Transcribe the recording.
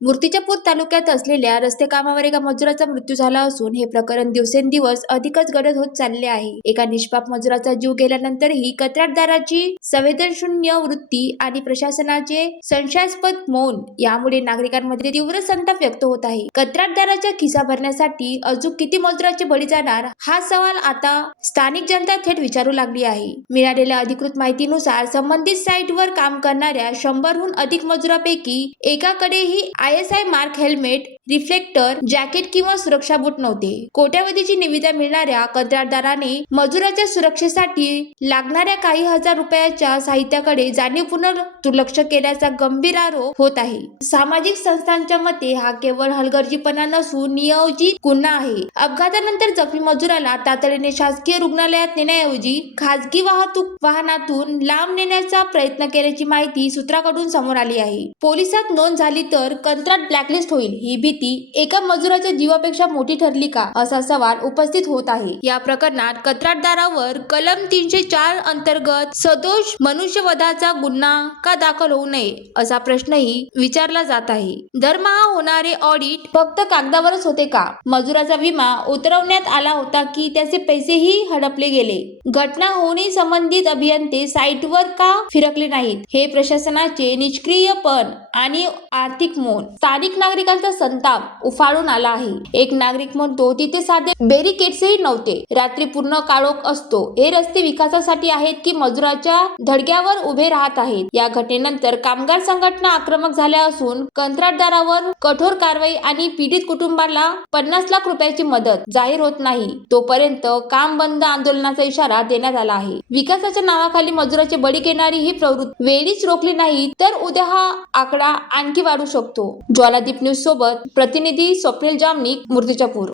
मूर्तिजापूर तालुक्यात असलेल्या रस्ते कामावर एका मजुराचा मृत्यू झाला असून हे प्रकरण दिवसेंदिवस अधिकच गडद होत चालले आहे. एका निष्पाप मजुराचा जीव गेल्यानंतरही कंत्राटदाराची संवेदनशून्य वृत्ती आणि प्रशासनाचे संशयास्पद मौन यामुळे नागरिकांमध्ये तीव्र संताप व्यक्त होत आहे. कंत्राटदाराचा खिसा भरण्यासाठी अजून किती मजुराचे बळी जाणार हा सवाल आता स्थानिक जनता थेट विचारू लागली आहे. मिळालेल्या अधिकृत माहितीनुसार संबंधित साईटवर काम करणाऱ्या 100हून अधिक मजुरांपैकी एकाकडेही ISI mark helmet, reflector, jacket किंवा सुरक्षा बूट नव्हते. कोट्यावधीची निविदा मिळणाऱ्या कंत्राटदाराने मजुराच्या सुरक्षेसाठी लागणाऱ्या काही हजार रुपयाच्या साहित्याकडे जाणीवपूर्ण दुर्लक्ष केल्याचा गंभीर आरोप होत आहे. सामाजिक संस्थांच्या मते हा केवळ हलगर्जीपणा नसून नियोजित गुन्हा आहे. अपघातानंतर जखमी मजुराला तातडीने शासकीय रुग्णालयात नेण्याऐवजी खासगी वाहनातून लांब नेण्याचा प्रयत्न केल्याची माहिती सूत्रांकडून समोर आली आहे. पोलिसात नोंद झाली तर कंत्राट ब्लॅकलिस्ट होईल ही भीती एका मजुराच्या जीवापेक्षा मोठी ठरली का असा सवाल उपस्थित होत आहे. या प्रकरणात कंत्राटदारावर कलम 304 अंतर्गत सदोष मनुष्यवधाचा गुन्हा का दाखल होऊ नये असा प्रश्नही विचारला जात आहे. दरमहा होणारे ऑडिट फक्त कागदावरच होते का? मजुराचा विमा उतरवण्यात आला होता की त्याचे पैसेही हडपले गेले? घटना होऊनही संबंधित अभियंते साईटवर का फिरकले नाहीत? हे प्रशासनाचे निष्क्रियपण आणि आर्थिक मौन स्थानिक नागरिकांचा संताप उफाळून आला आहे. एक नागरिक म्हणतो तिथे साधे बॅरिकेड्सही नव्हते. रात्री पूर्ण काळोख असतो. हे रस्ते विकासासाठी आहेत की मजुराच्या धडक्यावर उभे राहत आहेत? या घटनेनंतर कामगार संघटना आक्रमक झाल्या असून कंत्राटदारावर कठोर कारवाई आणि पीडित कुटुंबाला 50 लाख रुपयाची मदत जाहीर होत नाही तोपर्यंत काम बंद आंदोलनाचा इशारा देण्यात आला आहे. विकासाच्या नावाखाली मजुराचे बळी घेणारी ही प्रवृत्ती वेळीच रोखली नाही तर उद्या हा आकडा आणखी वाढू शकतो. ज्वालादीप न्यूज सोबत प्रतिनिधी स्वप्नील जामनिक, मूर्तिजापूर.